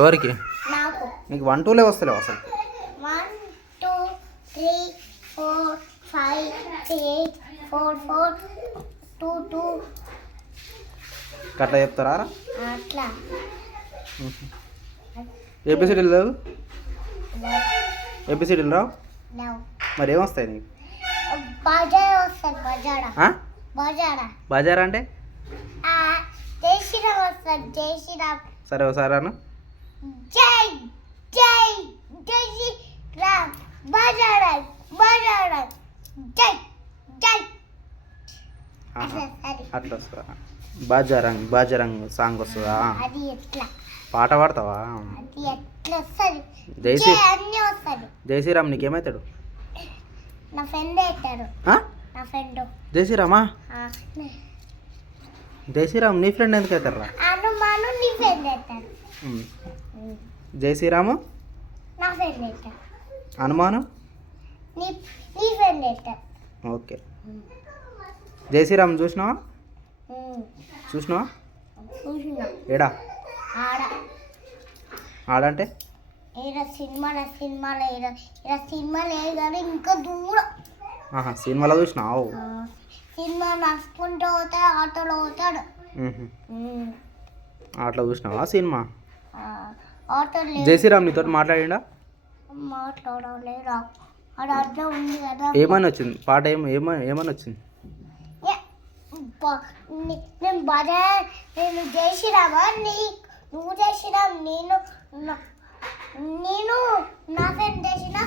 ఎవరికి? నాకు. నీకు 1 2లే వస్తలేవు అసలు. 1 2 3 4 5 6 4 4 2 2 అట్లా చెప్తారా? అట్లా. ఏబిసిడీలు లేవు, ఏబిసిడీలు రావు, నో. మరి ఏమొస్తాయి నీకు? బజార్ వస్తుంది. బజారా. బజారా. బజార్ అంటే జై శ్రీరామ్ వస్తుంది. జై శ్రీరామ్. సరే ఒకసారి అను. జై జై జై శ్రీరామ్. బజారా బజారా. జై జై. అట్లా వస్తుందా? బాజారంగ్ బాజారంగ్ సాంగ్ వస్తుందా? అది ఎట్లా పాట పాడతావా? అది ఎట్లా వస్తుంది? జై అన్నీ వస్తుంది. జై శ్రీరామ్ నీకేమవుతాడు? నా ఫ్రెండ్ అవుతాడు. నా ఫ్రెండ్. జై శ్రీరామా? జై శ్రీరామ్ నీ ఫ్రెండ్ ఎందుకు అవుతారా? అనుమాను నీ ఫ్రెండ్ అవుతాడు. జై శ్రీరాము నా ఫ్రెండ్ అవుతాడు. హనుమాను నీ నీ ఫ్రెండ్ అవుతాడు. ఓకే. జై శ్రీరామ్ చూసినావా? చూసినావా? చూసినా. ఏడా ఆడ ఆడంటే ఈడ సినిమాలో లేదు కానీ ఇంకా దూరం. సినిమాలో చూసినావు? సినిమా నడుచుకుంటూ పోతాడు, ఆటోలో పోతాడు. అట్లా చూసినావా సినిమా? ఆటో జై శ్రీరామ్ నీతో మాట్లాడిండా? మాట్లాడలేరా? అది అట్లా ఉంది కదా. ఏమని వచ్చింది పాట? ఏమని వచ్చింది? నేను బజార్, నేను జై శ్రీరామా, నువ్వు జై శ్రీరామ్, నేను నా ఫ్రెండ్ చేసిన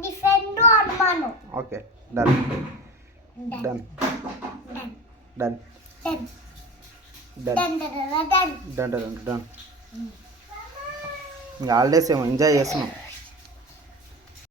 నీ ఫ్రెండ్ అనుమాను. Okay done done done done done done done done. ఇంకా హాలిడేస్ ఏమో ఎంజాయ్ చేస్తున్నాం.